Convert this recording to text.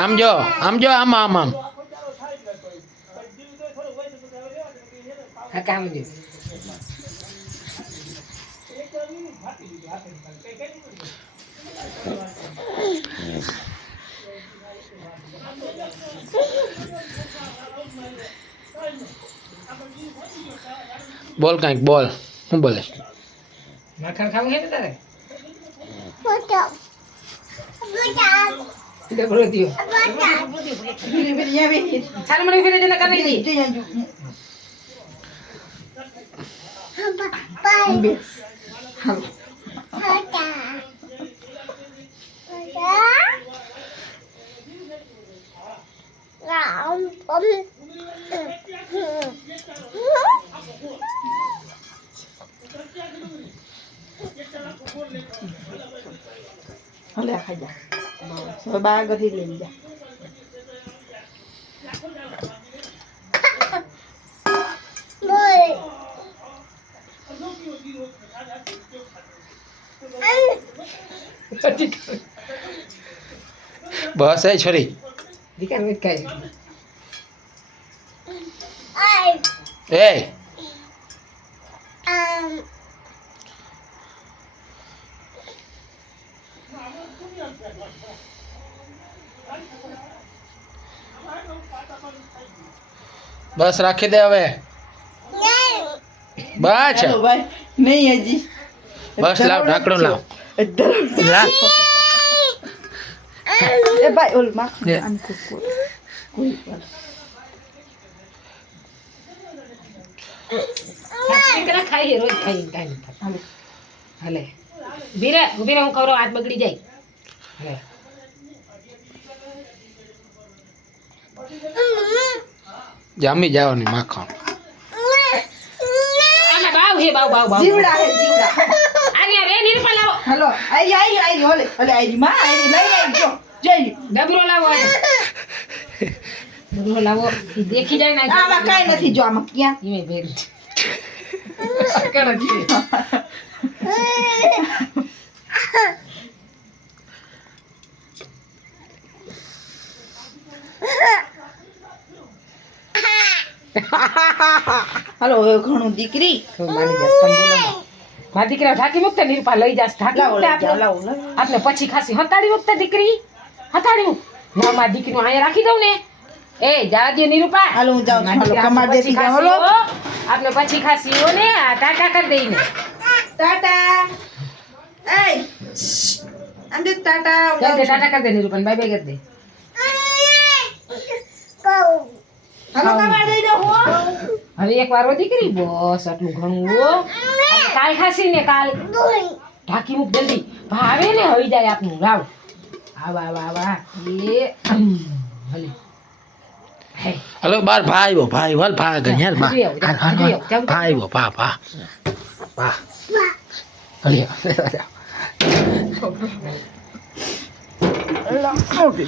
આમ જો આમ કામ દે બોલ કાંઈક બોલ શું બોલે માખણ ખાવું છે ને તારે ચાલ મને ફેરે જને કરી દી Oleh aja. Sampai bagus di linja. બસ એ છોરી દીકરા વેત કાઈ એ બસ રાખી દે હવે બસ Hello, bye. નહીં હજી. બસ લાવ ઢાંકણું લાવ લાવ Eh, bye ul mak. Ya. An kuku. Kuy. દીકરા ખાઈ રોજ ખાઈ કાઈ Halu. હાલે ઉભી હું ખવરો હાથ બગડી જાય હાલે જામી જવાની માખણ આના બાવ હે બાવ જીવડા હે જીવડા. આને રે નિર્પા લાવો Hello. Ai ole. Ole ai ma ai લઈ આવી જો. જઈ. ડબરો લાવો ડબરો લાવો ઈ દેખી જાય ના આમાં કાઈ નથી જો આમાં ક્યાં. ઈમે ભેર કણ છે હાલો હવે ઘણું દીકરી. તો માની જસ તમ બોલો મા દીકરા ઢાકી મુકતે નિર્પા લઈ જાસ ઢાકી લાવો મુકતે લઈ જાઓ, આપણે લાવો લાવો. આપણે પછી ખાસી હતાડી મુકતે દીકરી હતાડી મુક ના મા દીકરીનું અહીંયા રાખી દઉં ને એ જા દે નિરૂપા હાલો હું જાઉં છું. હાલો આપણે કમાડ પછી દેતી જાઓ ખાસી હાલો. હો. આપણે પછી ખાસી હો ને આ ટાટા કરી દઈને ટાટા. એય. આમ દેખ ટાટા. હું ચાલ જાઉં દે છું. ટાટા કરી દે નિરૂપા બાય બાય કરી દે હાલો કમાડ દઈ દો હો. હવે એક વાર હો દીકરી બસ આટલું ઘણું હો આપણે કાલ ખાસી ને કાલ ઢાકી મુક જલ્દી ભાવે ને હોઈ જાય આપનું લાવ આવા એ ભલે હે હલો બાર ભા આવ્યો હાલ ભા આગળ યાર ભા જોઈ આવો, હાલ, જોઈ આવો, હાલ, ભા આવ્યો ભા હલે લાવ દે.